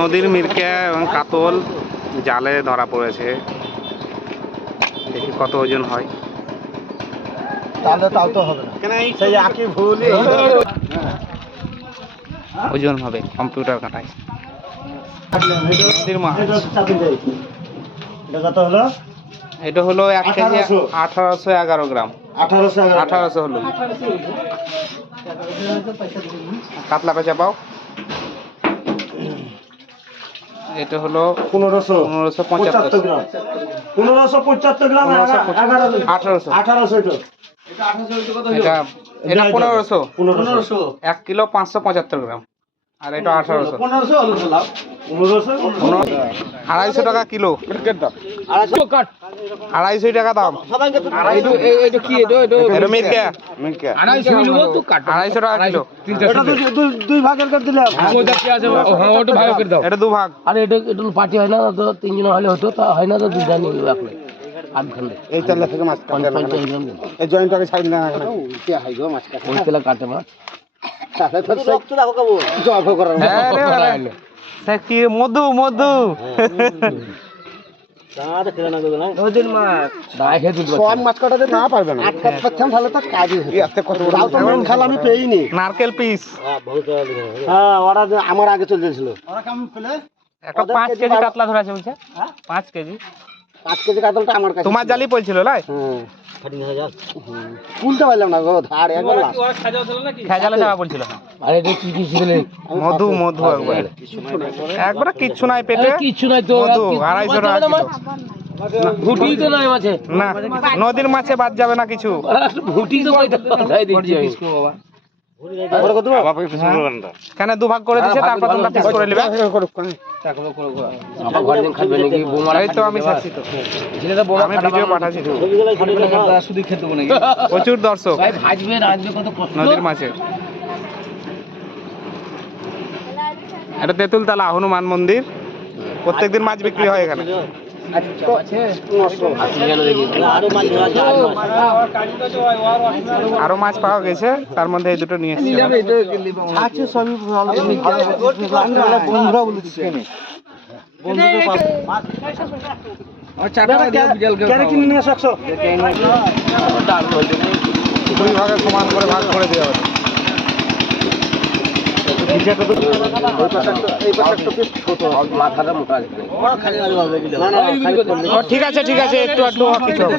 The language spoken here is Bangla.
নদীর মিরকা এবং কাতল জালে ধরা পড়েছে। দেখি কত ওজন হয়। তাহলে তাও তো হবে না, সেই একই ভুলই ওজন হবে কম্পিউটার কাটায়। নদীর মাছ কত হলো? এটা হলো 1 কেজি 1811 গ্রাম। 1800 হলো। কাতলা পেঁচা পাও, এটা হলো 1575 গ্রাম। 1575 গ্রাম 1800 এটা 1500 1 কিলো 575 গ্রাম। আর এটা 1800 250 টাকা কিলো। 250 টাকা দাম। এটা মিরকা 250 টাকা কিলো। দুই ভাগের করে দিলে এটা 2 ভাগ। আরে এটা পার্টি হয় না তো, 3 জন হলে হতো, তা হয় না তো 2 জন নিয়ে রাখলে 8 ঘন্টা। এই তেলা থেকে মাছ কাটে না, এই জয়েন্টটাকে সাইড না না কে হাইগো মাছ কাটে, ওই তেলা কাটে মাছ। তাহলে তো সব তো রাখো কাবো জব করার সে কি মধু মধু দাঁড়া খেলা না গো না নদীর মাছ দাই খেয়ে দিল। সব মাছ কাটাতে না পারবে না, 8% তাহলে তো কাজই হবে। এতে কত বড় তো মেন খাল আমি পেইনি। নারকেল পিস। হ্যাঁ ওরা আমার আগে চলে যাচ্ছিল। ওরা কেমন ফেলে একটা 5 কেজি কাতলা ধরেছে বলছে। 5 কেজি 5 কেজি কাতলটা আমার কাছে তোমার জালি পড়ছিল লাই। হ্যাঁ কুলতে পারলাম না গো, ধার একবার খেজালে যাওয়া বলছিল। আরে এটা কি কি ছিল? মধু মধু একবার কিচ্ছু নাই পেটে, কিছু নাই তো, মধু 250 টাকা কিলো। ভুটি তো নাই মাছে না নদীর মাছে বাদ যাবে না কিছু। ভুটি তো কোথায় দিচ্ছি আমি। ওরা কত কেন 2 ভাগ করে দিছে, তারপর তোমরা পিস করে নেবে। আমার ঘরে খাবে নাকি বোমা? এই তো আমি সাথী তো ছেলেটা বোমা আমি ভিডিও পাঠাচ্ছি তো। শুধু খেতে দেবো নাকি? প্রচুর দর্শক ভাই ভাজবে রাজবে কত কষ্ট। নদীর মাছে। এটা তেঁতুলতলা হনুমান মন্দির, প্রত্যেকদিন মাছ বিক্রি হয় এখানে। আরো মাছ পাওয়া গেছে, তার মধ্যে এই দুটো নিয়ে এসেছি। দুই ভাগে সমান করে ভাগ করে দেওয়া হবে। মাথাটা মোটা আছে। ঠিক আছে ঠিক আছে, একটু একটু কিছু হবে।